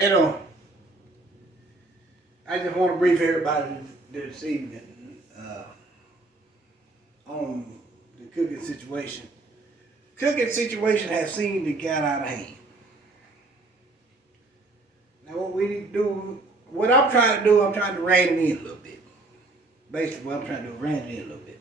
You know, I just want to brief everybody this evening on the cooking situation. Cooking situation has seemed to get out of hand. Now, what we need to do, what I'm trying to do, I'm trying to rein it in a little bit. Basically, what I'm trying to do is rein it in a little bit.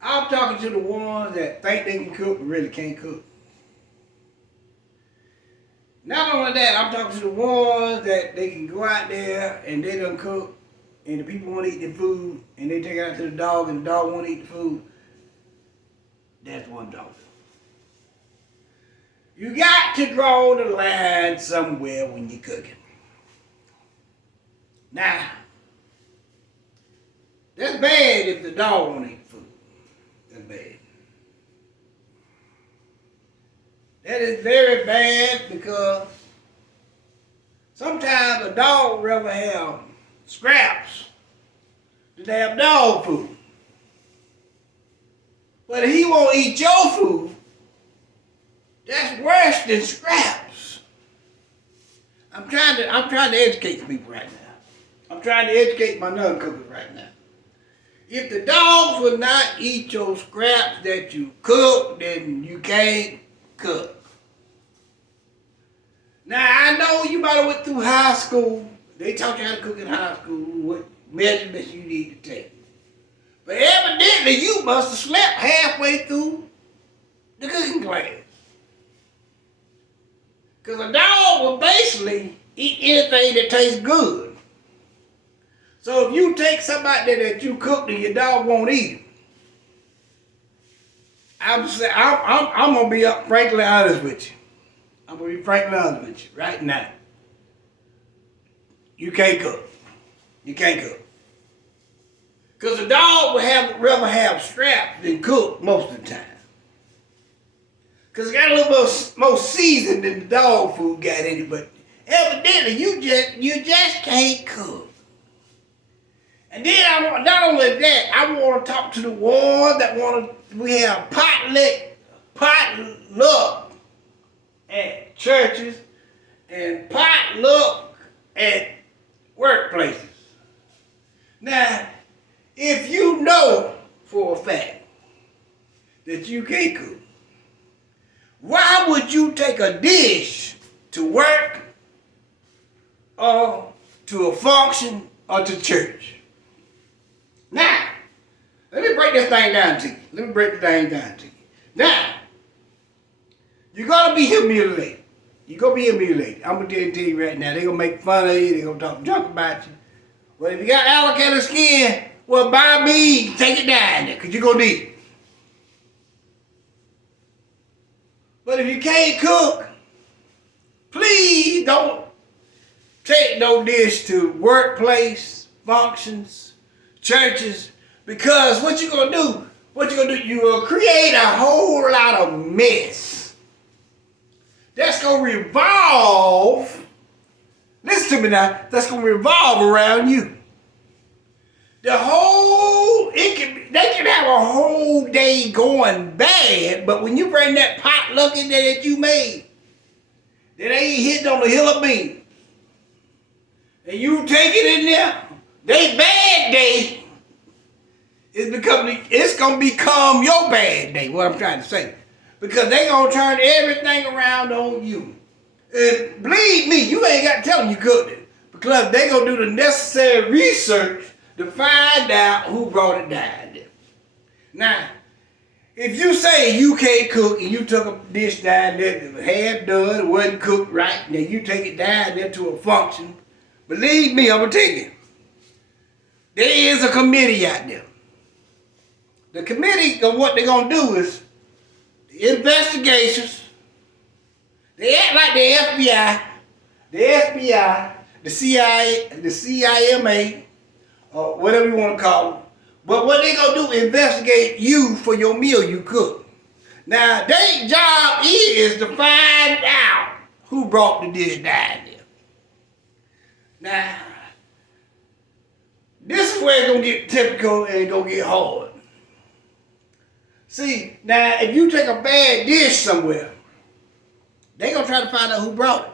I'm talking to the ones that think they can cook but really can't cook. Not only that, I'm talking to the ones that they can go out there and they done cook and the people want to eat the food and they take it out to the dog and the dog want to eat the food. That's what I'm talking. You got to draw the line somewhere when you're cooking. Now, that's bad if the dog won't eat the food. That's bad. That is very bad because sometimes a dog rather have scraps than they have dog food. But if he won't eat your food, that's worse than scraps. I'm trying to educate people right now. I'm trying to educate my non-cookers right now. If the dogs will not eat your scraps that you cook, then you can't cook. Now, I know you might have went through high school. They taught you how to cook in high school, what measurements you need to take. But evidently, you must have slept halfway through the cooking class. Because a dog will basically eat anything that tastes good. So if you take something out there that you cooked and your dog won't eat it, I'm going to be frankly honest with you. I'm going to be frankly honest with you right now. You can't cook. You can't cook. Because a dog will rather have straps than cook most of the time. Because it got a little bit more seasoned than the dog food got in it, but evidently you just can't cook. And then not only that, I want to talk to the ones that we have potluck at churches and potluck at workplaces. Now, if you know for a fact that you can't cook, why would you take a dish to work or to a function or to church? Now, let me break this thing down to you. Now, you're going to be humiliated. I'm going to tell you right now. They're going to make fun of you. They're going to talk junk about you. Well, if you got alligator skin, well, by me, take it down there because you're going to need it. But if you can't cook, please don't take no dish to workplace, functions, churches, because what you're going to do, you will create a whole lot of mess. That's going to revolve, listen to me now, that's going to revolve around you. They can have a whole day going bad, but when you bring that potluck in there that you made, that ain't hitting on the hill of beans, and you take it in there, they bad day, it's going to become your bad day, what I'm trying to say. Because they going to turn everything around on you. And believe me, you ain't got to tell them you cooked it. Because they going to do the necessary research to find out who brought it down there. Now, if you say you can't cook and you took a dish down there that was half done, wasn't cooked right, and then you take it down there to a function, believe me, I'm going to tell you, there is a committee out there. The committee, of what they're going to do is the investigations. They act like the FBI, the CIA, the CIMA, or whatever you want to call them. But what they going to do is investigate you for your meal you cook. Now, their job is to find out who brought the dish down there. Now, this is where it's going to get typical and it's going to get hard. See, now, if you take a bad dish somewhere, They gonna try to find out who brought it.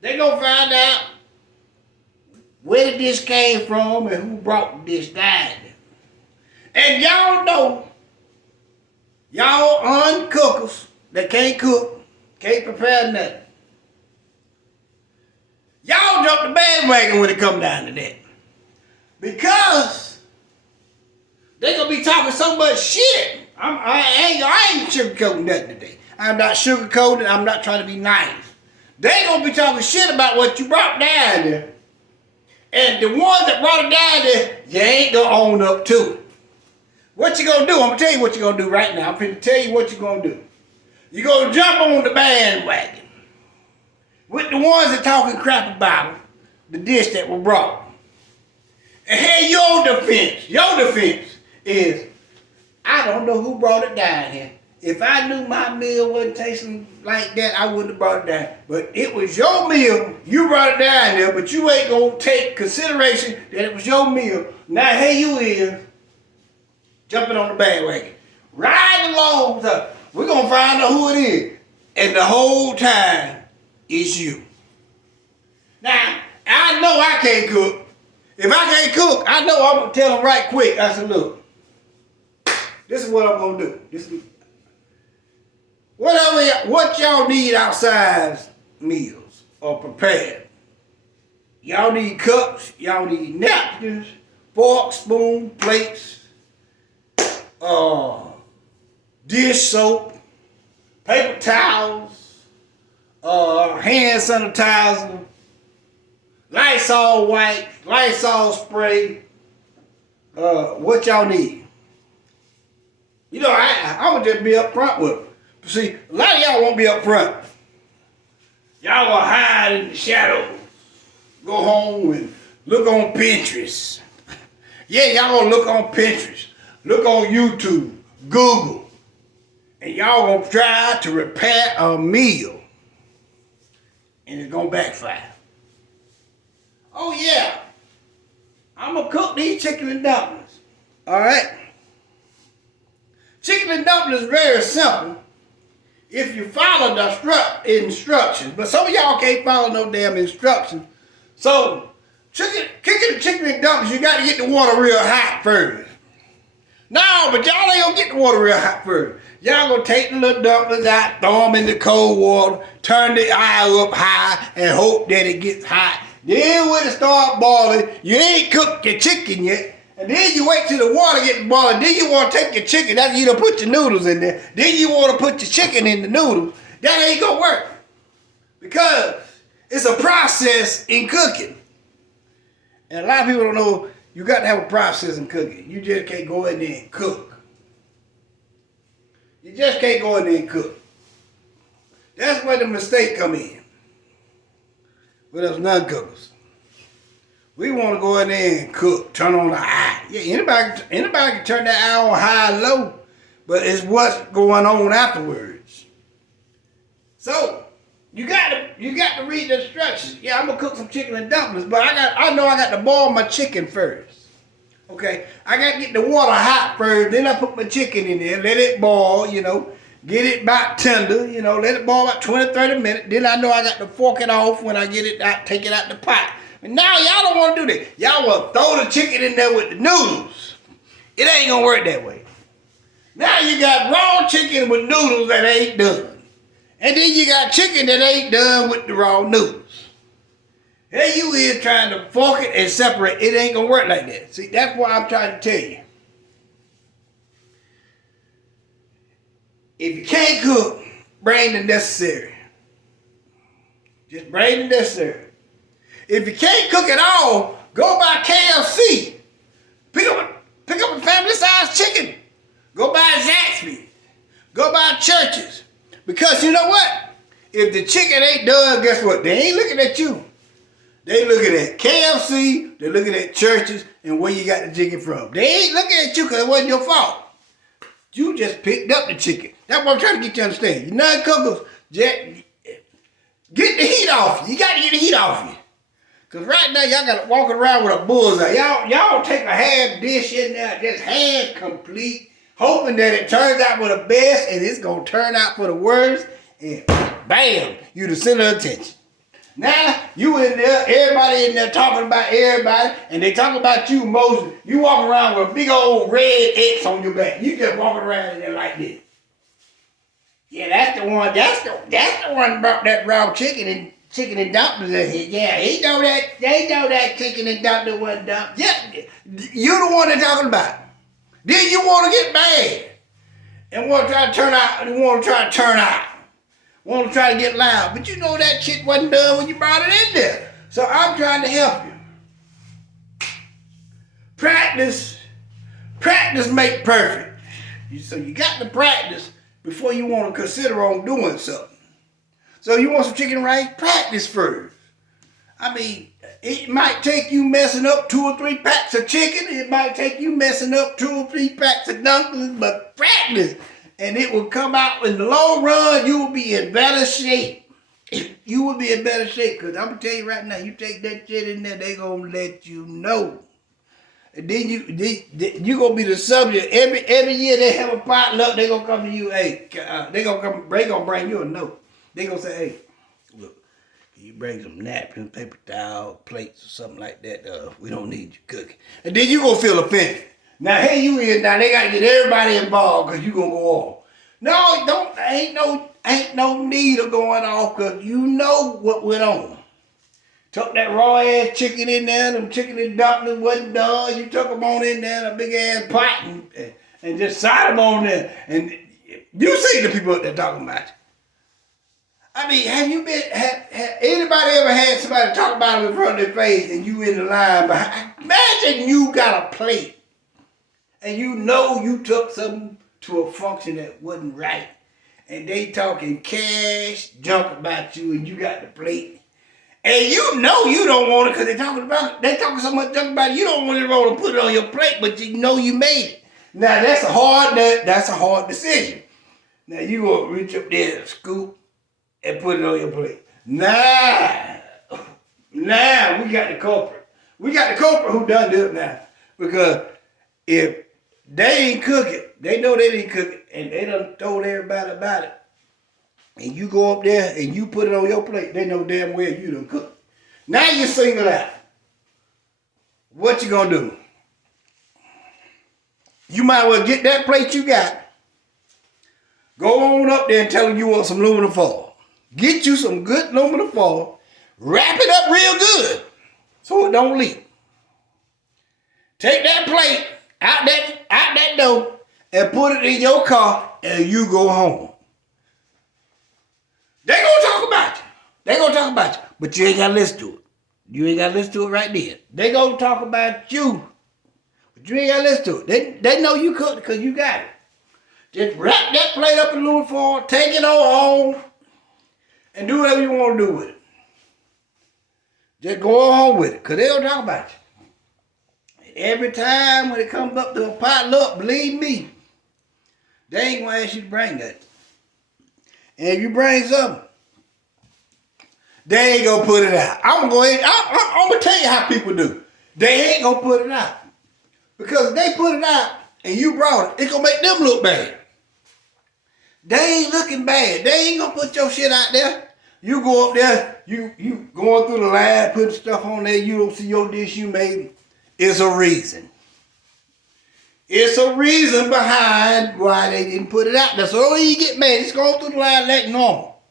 They gonna find out where the dish came from and who brought the dish down. And y'all know, y'all uncookers that can't cook, can't prepare nothing. Y'all jump the bandwagon when it come down to that. Because they gonna be talking so much shit. I ain't sugarcoating nothing today. I'm not sugarcoating, I'm not trying to be nice. They gonna be talking shit about what you brought down there. And the ones that brought it down there, you ain't gonna own up to it. What you gonna do? I'm gonna tell you what you gonna do right now. I'm gonna tell you what you gonna do. You gonna jump on the bandwagon with the ones that talking crap about the dish that was brought. And here your defense is, I don't know who brought it down here. If I knew my meal wasn't tasting like that, I wouldn't have brought it down. But it was your meal. You brought it down there, but you ain't going to take consideration that it was your meal. Now here you is, jumping on the bandwagon. Riding along, so we're going to find out who it is. And the whole time, it's you. Now, I know I can't cook. If I can't cook, I know I'm going to tell them right quick. I said, look, this is what I'm going to do. What y'all need outside meals or prepared. Y'all need cups, y'all need napkins, forks, spoons, plates, dish soap, paper towels, hand sanitizer, Lysol wipes, Lysol spray. What y'all need? You know, I'm gonna just be up front with them. See, a lot of y'all won't be up front. Y'all will hide in the shadows. Go home and look on Pinterest. Yeah, y'all gonna look on Pinterest. Look on YouTube, Google. And y'all gonna try to repair a meal. And it's gonna backfire. Oh yeah, I'm gonna cook these chicken and dumplings. All right? Chicken and dumplings is very simple if you follow the instructions. But some of y'all can't follow no damn instructions. So, kicking the chicken and dumplings, you got to get the water real hot first. No, but y'all ain't gonna get the water real hot first. Y'all gonna take the little dumplings out, throw them in the cold water, turn the eye up high, and hope that it gets hot. Then when it start boiling, you ain't cooked your chicken yet. And then you wait till the water gets boiling. Then you want to take your chicken after you done put your noodles in there. Then you want to put your chicken in the noodles. That ain't gonna work. Because it's a process in cooking. And a lot of people don't know you got to have a process in cooking. You just can't go in there and cook. You just can't go in there and cook. That's where the mistake come in. With us non-cookers. We want to go in there and cook, turn on the eye. Yeah, anybody can turn that eye on high or low, but it's what's going on afterwards. So you got to read the instructions. Yeah, I'm gonna cook some chicken and dumplings, but I know I got to boil my chicken first. Okay, I got to get the water hot first, then I put my chicken in there, let it boil, get it about tender, let it boil about 20, 30 minutes. Then I know I got to fork it off when I get it out, take it out the pot. And now y'all don't want to do that. Y'all want to throw the chicken in there with the noodles. It ain't going to work that way. Now you got raw chicken with noodles that ain't done. And then you got chicken that ain't done with the raw noodles. Here you is trying to fork it and separate. It ain't going to work like that. See, that's what I'm trying to tell you. If you can't cook, bring the necessary. Just bring the necessary. If you can't cook at all, go buy KFC. Pick up a family-sized chicken. Go buy Zaxby's. Go buy Church's. Because you know what? If the chicken ain't done, guess what? They ain't looking at you. They looking at KFC, they looking at Church's, and where you got the chicken from. They ain't looking at you because it wasn't your fault. You just picked up the chicken. That's what I'm trying to get you to understand. You non-cookers, get the heat off you. You got to get the heat off you. Because right now, y'all got to walk around with a bullseye. Y'all take a half dish in there, just half complete, hoping that it turns out for the best, and it's going to turn out for the worst. and bam, you the center of attention. Now you in there, everybody in there talking about everybody, and they talk about you most. You walk around with a big old red X on your back. You just walking around in there like this. Yeah, that's the one. That's the one brought that raw chicken and dumplings in here. Yeah, he know that. They know that chicken and dumpling wasn't dumped. Yeah, you the one they're talking about. Then you want to get mad and want to try to turn out. You want to try to turn out. Want to try to get loud, but you know that shit wasn't done when you brought it in there. So I'm trying to help you. Practice make perfect. So you got to practice before you want to consider on doing something. So you want some chicken rice? Practice first. I mean, it might take you messing up 2 or 3 packs of chicken. It might take you messing up 2 or 3 packs of dumplings, but practice. And it will come out in the long run, you will be in better shape. You will be in better shape. Because I'm going to tell you right now, you take that shit in there, they going to let you know. And then you going to be the subject. Every year they have a potluck, they going to come to you, hey, they going to bring you a note. They going to say, hey, look, can you bring some napkins, paper towel, plates, or something like that? We don't need you cooking. And then you going to feel offended. Now, here you is, now they got to get everybody involved because you going to go off. No, ain't no need of going off because you know what went on. Took that raw ass chicken in there, them chicken and dumplings wasn't done. You took them on in there in a big ass pot and just side them on there. And you see the people up there talking about you. I mean, have anybody ever had somebody talk about them in front of their face and you in the line behind? Imagine you got a plate. And you know you took something to a function that wasn't right. And they talking cash junk about you and you got the plate. And you know you don't want it because they talking so much junk about it. You don't want to put it on your plate, but you know you made it. Now that's a hard decision. Now you gonna reach up there, scoop, and put it on your plate. Now we got the culprit. We got the culprit who done this now. Because if they ain't cook it, they know they didn't cook it, and they done told everybody about it. And you go up there and you put it on your plate, they know damn well you done cooked. Now you single out. What you gonna do? You might well get that plate you got. Go on up there and tell them you want some aluminum foil. Get you some good aluminum foil. Wrap it up real good so it don't leak. Take that plate out that door and put it in your car and you go home. They gonna talk about you. They gonna talk about you. But you ain't gotta listen to it. You ain't gotta listen to it right there. They gonna talk about you. But you ain't gotta listen to it. They know you cooked because you got it. Just wrap that plate up in aluminum foil, take it on home, and do whatever you want to do with it. Just go on home with it, because they don't talk about you. Every time when it comes up to a potluck, believe me, they ain't gonna ask you to bring that. And if you bring something, they ain't gonna put it out. I'm gonna tell you how people do. They ain't gonna put it out. Because if they put it out and you brought it, it's gonna make them look bad. They ain't looking bad. They ain't gonna put your shit out there. You go up there, you going through the line, putting stuff on there, you don't see your dish you made. It's a reason. It's a reason behind why they didn't put it out there. So when you get mad, just go through the line like normal.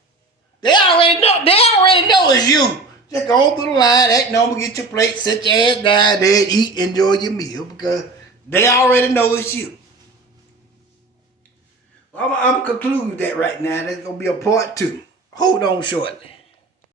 They already know it's you. Just go through the line, act normal, get your plate, sit your ass down there, eat, enjoy your meal, because they already know it's you. I'm going to conclude that right now. There's going to be a part 2. Hold on shortly.